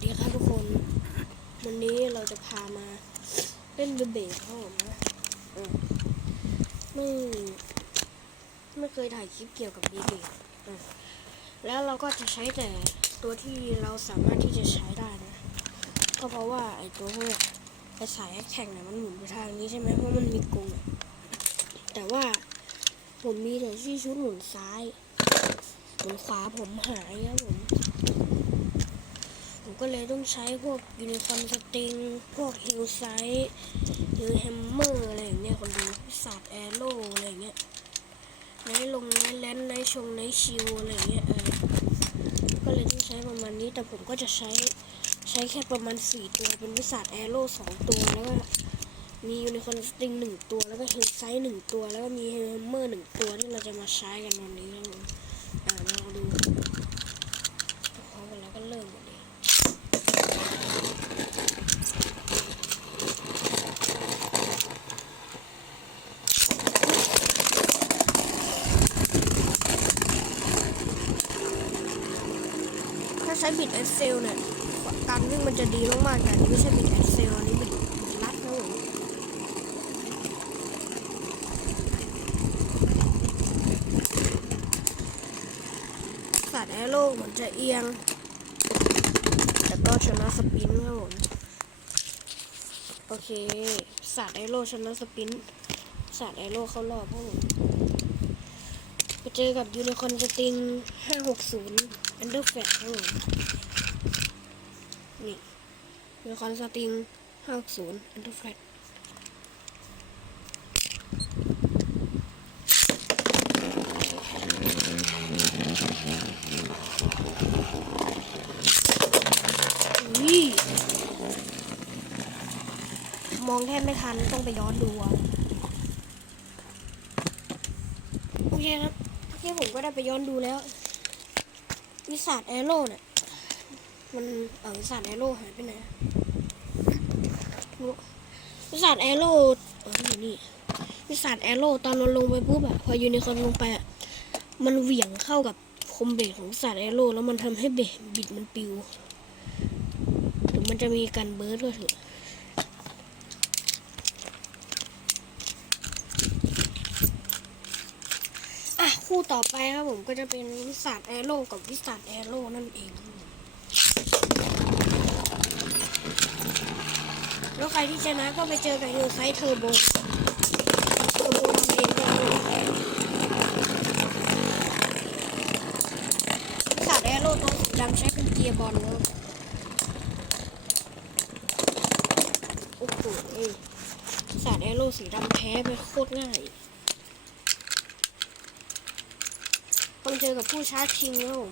สดีครับทุกคน วันนี้เราจะพามาเล่นเบเบครับผมนะไม่ไม่เคยถ่ายคลิปเกี่ยวกับเบเบเออแล้วเราก็จะใช้แต่ตัวที่เราสามารถที่จะใช้ได้นะก็เพราะว่าไอ้ตัวพวกเนี้ยไอ้สายแข่งเนี่ยมันหมุนไปทางนี้ใช่ไหมเพราะมันมีกรงแต่ว่าผมมีแต่ที่ชุดหมุนซ้ายหมุนขวาผมหายครับผม ก็เลยต้องใช้พวกยูนิคอร์นสตริง พวกฮิลไซด์ฮิลแฮมเมอร์อะไรอย่างเงี้ยคนดูศาสตร์แอโร่อะไรอย่างเงี้ยไนลงไนแลนด์ไนชงไนชิวอะไรอย่างเงี้ยเออก็เลยต้องใช้ประมาณนี้แต่ผมก็จะใช้ใช้แค่ประมาณสี่ตัวเป็นวิสัทแอโร่สองตัวแล้วก็มียูนิคอนสตริงหนึ่งตัวแล้วก็ฮิลไซด์หนึ่งตัวแล้วก็มีแฮมเมอร์หนึ่งตัวที่เราจะมาใช้กันวันนี้ครับผมอ่ามาดูพร้อมกันแล้วก็เริ่มกันเลย ถ้าใช้บิดเอสเซลเนี่ยการวิ่งมันจะดีมากๆแต่นี้ไม่ใช่บิดเอสเซลอันนี้บิดลัดนะผมสัตว์แอโร่เหมือนจะเอียง แต่ก็ชนะสปินครับผมโอเคสัตว์แอโร่ชนะสปินสัตว์แอโร่เข้ารอบครับผมไปเจอกับยูนิคอนสติง 560 Under f a t ครับผมนี่ยูนิคอนสติง560 Under f a t อุ้ยมองแทบไม่ทันต้องไปย้อนดูโอเคครับเมื่อกี้ผมก็ได้ไปย้อนดูแล้ว วิสัทแอโร่เนี่ย มันเออวิสัทแอโร่หายไปไหนวิสัทแอโร่เอออยู่นี่วิสัทแอโร่ตอนมันลงไปปุ๊บอะพอยูนิคอร์นลงไปอะมันเหวี่ยงเข้ากับคมเบรกของวิสัทแอโร่แล้วมันทำให้เบรกบิดมันปิว ถึงมันจะมีการเบิร์ดก็เถอะ อะ คู่ต่อไปครับผมก็จะเป็นวิสัทแอโร่กับวิสัทแอโร่นั่นเองแล้วใครที่ชนะก็ไปเจอกับฮิลไซเทอร์โบเทอร์โบทำเองเลยวิสัทแอโร่ตัวสีดำใช้เป็นเกียร์บอลแล้วโอ้โหวิสัทแอโร่สีดำแพ้ไปโคตรง่าย ต้อง เจอกับผู้ชาร์จชิงนะผม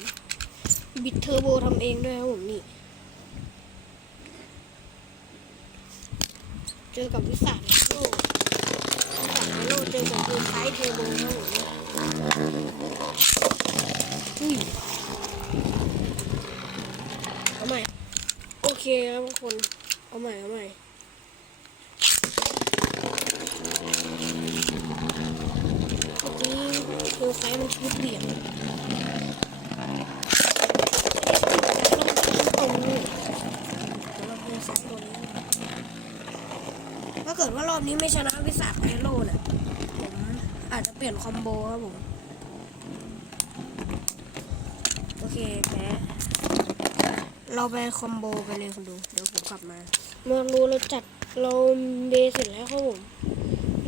บิดเทอร์โบทำเองด้วยครับผมนี่ เจอกับวิสัทโลวิสัทโลเจอกับคือไซเทอร์โบครับผมอุ้ยเอาใหม่ โอเคครับทุกคน เอาใหม่ เอาใหม่ คือไซส์มันชุดเบี่ยงถ้าเกิดว่ารอบนี้ไม่ชนะวิสัทไอโรเนี่ยผมอาจจะเปลี่ยนคอมโบครับผม โอเคแพ้เราไปคอมโบไปเลยคุณดู เดี๋ยวผมกลับมาเมื่อรู้เราจัดเราเบสเสร็จแล้วครับผม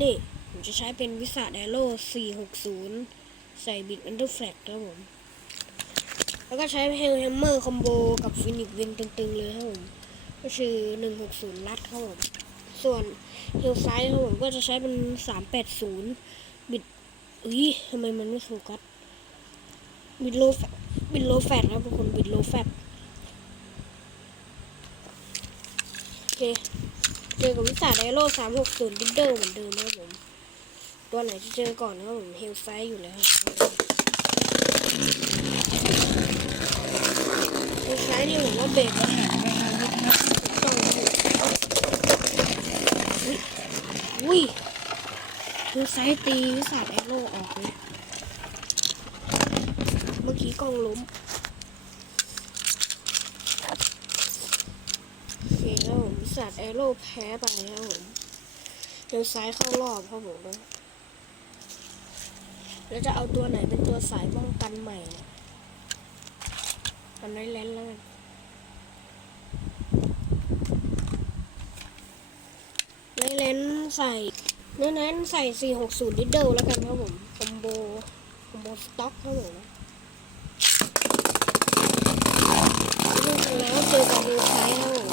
นี่ ผมจะใช้เป็นวิสาแอโร่460 ใส่บิดอันเดอร์แฟลตครับผม แล้วก็ใช้เฮลแฮมเมอร์คอมโบกับฟินิกวิงตึงๆเลยครับผม ก็คือ 160 ลัดครับผม ส่วนเฮลไซด์ครับผมก็จะใช้เป็น 380 บิดอุ้ยทำไมมันไม่โฟกัสบิดโลแฟบิดโลแฟตครับทุกคนบิดโลแฟตโอเคเจอกับวิสาไดโร่สามหกศูนย์บิดเดอร์เหมือนเดิมนะครับผม ตัวไหนที่เจอก่อนนะครับผมเฮลไซอยู่แล้วครับเฮลไซนี่ผมว่าเบรกมันหายไปทางที่ถูกต้องเลยอุ้ยอุ้ยเฮลไซตีวิสาไดโร่ออกเลยเมื่อกี้กล้องล้มศาจแอโร่แพ้ไปครับผมเดินซ้ายเข้ารอบครับผม แล้วจะเอาตัวไหนเป็นตัวสายป้องกันใหม่เนี่ยมันได้แลนแล้วกันไร้แลนใส่เนื้อนั้นใส่ 460 ดิดเดิลแล้วกันครับผมคอมโบคอมโบสต็อกครับผมเรื่องกันแล้วเจอกับดูไซส์ครับผม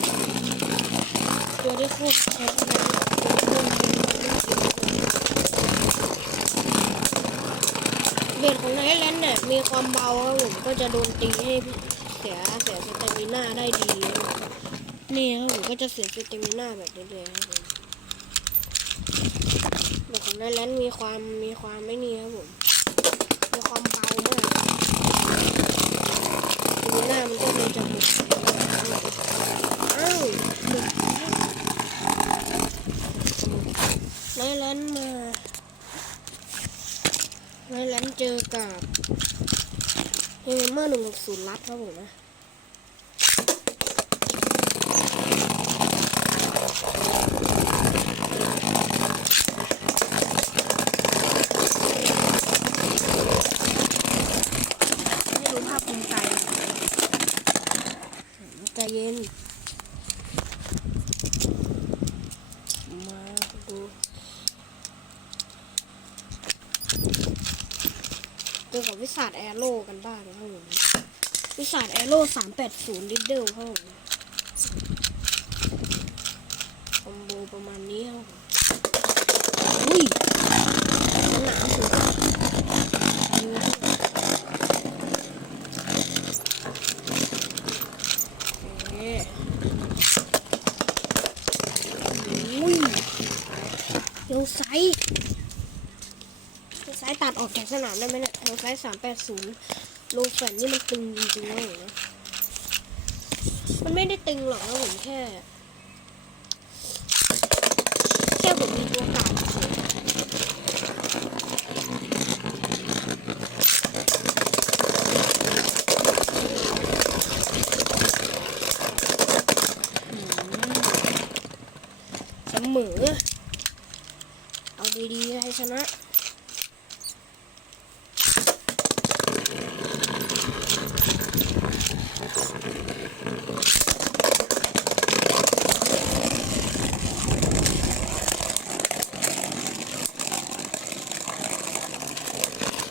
ตัวที่ควบแทน เองไนท์แลนด์เนี่ยมีความเบาครับผมก็จะโดนตีให้เสียเสียสเตมิน่าได้ดีนี่ครับผมก็จะเสียสเตมิน่าแบบเรื่อยครับผมบ็ดของไนท์แลนด์มีความมีความไม่นี่ครับผมมีความเบามากสเตมิน่ามันก็เลยจะหมดอ้าวหมด ไลแลนด์มาไลแลนด์เจ อกับเฮเมอร์หนึ่งศูนย์ลัดครับผมนะ ให้ดูภาพภูมิใจ ใจเย็น มาดูเจอกับวิสาดแอโร่กันบ้างนะครับผมวิสาดแอโร่สามแปดศูนย์ลิตเดิลครับผมคอมโบประมาณนี้ครับผมอุ้ยสนามผมโอเคอุ้ยเดี๋ยวไซ ส์เดี๋ยวไซส์ตัดออกจากสนามได้ไหมเนี่ยเดี๋ยวไซส์สามแปดศูนย์โลแฟนนี่มันตึงจริงๆเลยนะมันไม่ได้ตึงหรอกนะผมแค่ แค่ผมมีตัวกาดเฉยเสมอ เอาดีๆให้ชนะ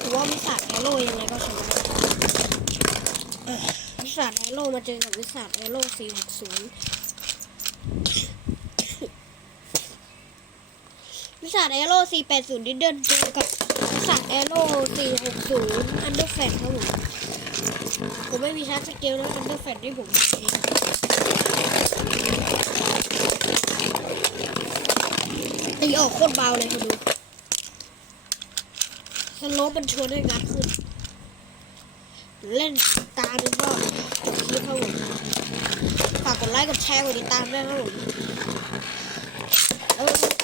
ผม ว่าวิสัทแอโร่ยังไงก็ชนะวิสัทแอโร่มาเจอกับวิสัทแอโร่460วิสัทแอโร่480ดิดเดิลเจอกับวิสัทแอโร่460อันเดอร์แฟตครับผมผมไม่มีชาร์จสเกลนะอันเดอร์แฟตที่ผมเองตีออกโคตรเบาเลยคุณดู โลปมันชวนให้งัดขึ้น เล่นตามเป็นก็จบคลิปครับผมฝากกดไลค์กดแชร์กดติดตามด้วยครับผมแล้วพบกันใหม่